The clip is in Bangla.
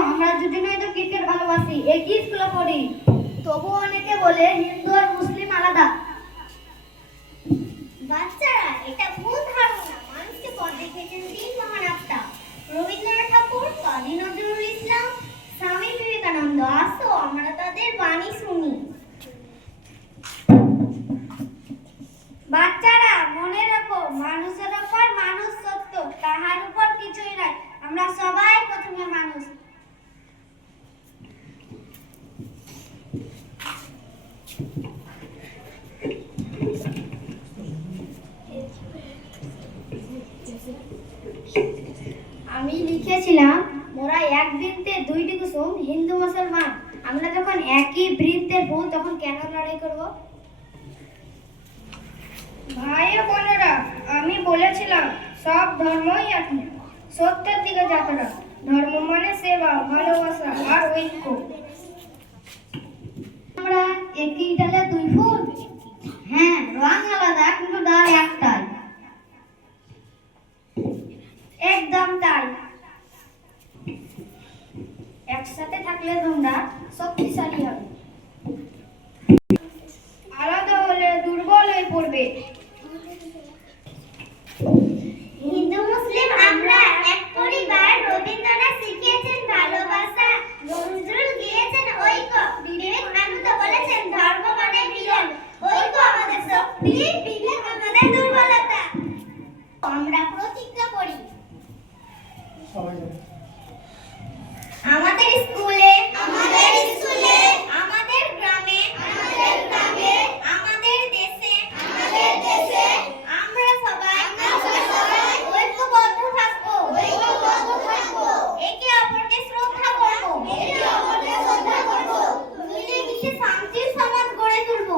আমরা দুজনেই তো ক্রিকেট ভালোবাসি, একই স্কুলে পড়ি। তবু অনেকে বলে হিন্দু আর মুসলিম আলাদা। বাচ্চারা, এটা ভুল ধারণা। মানুষকে পথ দেখিয়েছেন তিন মহান আত্মা, রবীন্দ্রনাথ ঠাকুর, কাজী নজরুল ইসলাম, স্বামী বিবেকানন্দ। আসো আমরা তাদের বাণী শুনি। বাচ্চারা, মনে রাখো, মানুষের উপর মানুষ সত্য, তাহার উপর কিছুই নয়। আমরা সবাই প্রথমে মানুষ। আমি লিখেছিলাম, মোরা এক বৃন্তে দুইটি কুসুম, হিন্দু মুসলমান। আমরা যখন একই বৃন্তের ফুল, তখন কেন লড়াই করব? ভাই ও বোনেরা, আমি বলেছিলাম সব ধর্মই এক, সত্যের দিকে যাত্রা। ধর্ম মানে সেবা, ভালোবাসা আর ঐক্য। আমরা একই ডালে দুই ফুল। হ্যাঁ, রং আলাদা কিন্তু ডাল একটাই। একদম তাই। একসাথে থাকলে তোমরা শক্তিশালী হবে, আলাদা হলে দুর্বল হয়ে পড়বে। হিন্দু মুসলিম আমরা এক পরিবার। রবীন্দ্রনাথ শিখিয়েছেন ভালোবাসা, নজরুল গিয়েছেন ঐক্য, বিবেকানন্দ বলেছেন ধর্ম মানে মিলন। ঐক্য আমাদের শক্তি, বিভেদ আমাদের দুর্বলতা। আমরা প্রতিজ্ঞা করি আমাদের স্কুলে, আমাদের গ্রামে, আমাদের দেশে আমরা সবাই ঐক্যবদ্ধ থাকবো। একে অপরকে শ্রদ্ধা করবো। মিলেমিশে শান্তির সমাজ গড়ে তুলবো।